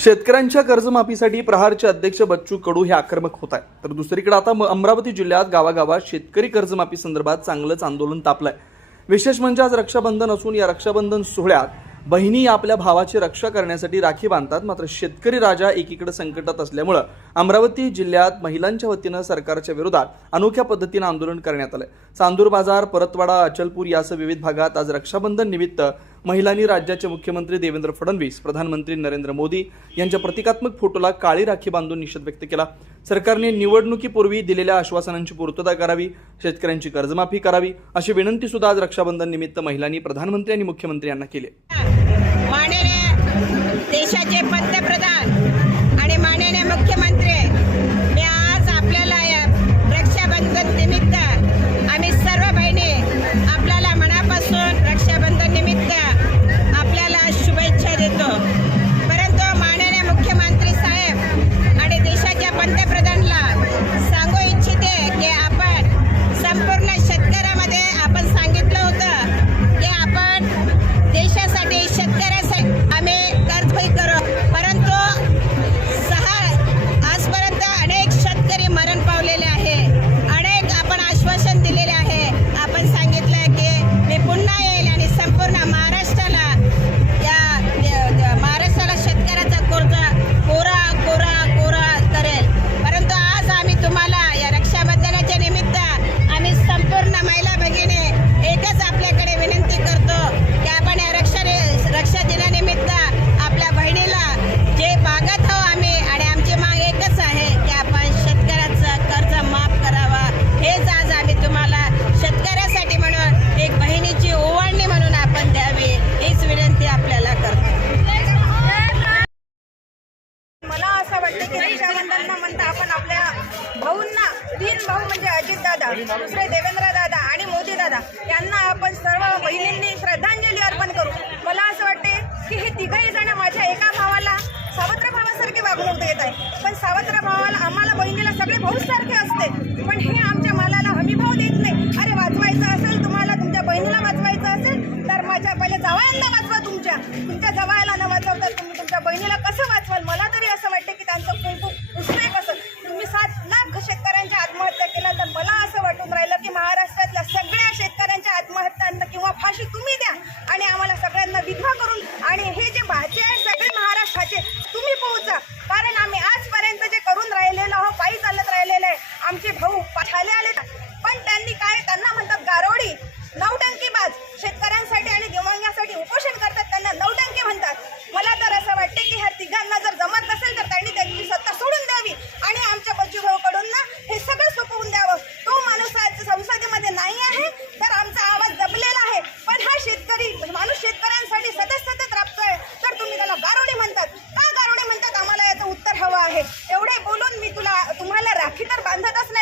शेतकऱ्यांच्या कर्जमाफीसाठी प्रहारचे अध्यक्ष बच्चू कडू हे आक्रमक होत आहे तर दुसरीकडे आता अमरावती जिल्ह्यात गावागावात शेतकरी कर्जमाफी संदर्भात चांगलंच आंदोलन तापलंय. विशेष म्हणजे आज रक्षाबंधन असून या रक्षाबंधन सोहळ्यात बहिणी आपल्या भावाची रक्षा करण्यासाठी राखी बांधतात मात्र शेतकरी राजा एकीकडे संकटात असल्यामुळं अमरावती जिल्ह्यात महिलांच्या वतीनं सरकारच्या विरोधात अनोख्या पद्धतीनं आंदोलन करण्यात आलंय. चांदूर बाजार परतवाडा अचलपूर यासह विविध भागात आज रक्षाबंधन निमित्त महिलांनी राज्याचे मुख्यमंत्री देवेंद्र फडणवीस प्रधानमंत्री नरेंद्र मोदी यांच्या प्रतिकात्मक फोटोला काळी राखी बांधून निषेध व्यक्त केला. सरकारने निवडणुकीपूर्वी दिलेल्या आश्वासनांची पूर्तता करावी शेतकऱ्यांची कर्जमाफी करावी अशी विनंती सुद्धा आज रक्षाबंधन निमित्त महिलांनी प्रधानमंत्री आणि मुख्यमंत्री यांना केली देशाचे पंतप्रधान तीन भाऊ म्हणजे अजित दादा दुसरे देवेंद्र दादा आणि मोदी दादा यांना आपण सर्व बहिणींनी श्रद्धांजली अर्पण करू. मला असं वाटते की हे तिघही जण माझ्या एका भावाला सावत्र भावासारखे वागणूक देत आहे पण सावत्र भावाला आम्हाला बहिणीला सगळे भाऊच सारखे असते. पण हे आमच्या मालाला हमी भाव देत नाही. अरे वाचवायचं असेल तुम्हाला तुमच्या बहिणीला वाचवायचं असेल तर माझ्या पहिले जवायांना वाचवा तुमच्या. तुमच्या जवायला न असं तर बांधतच नाही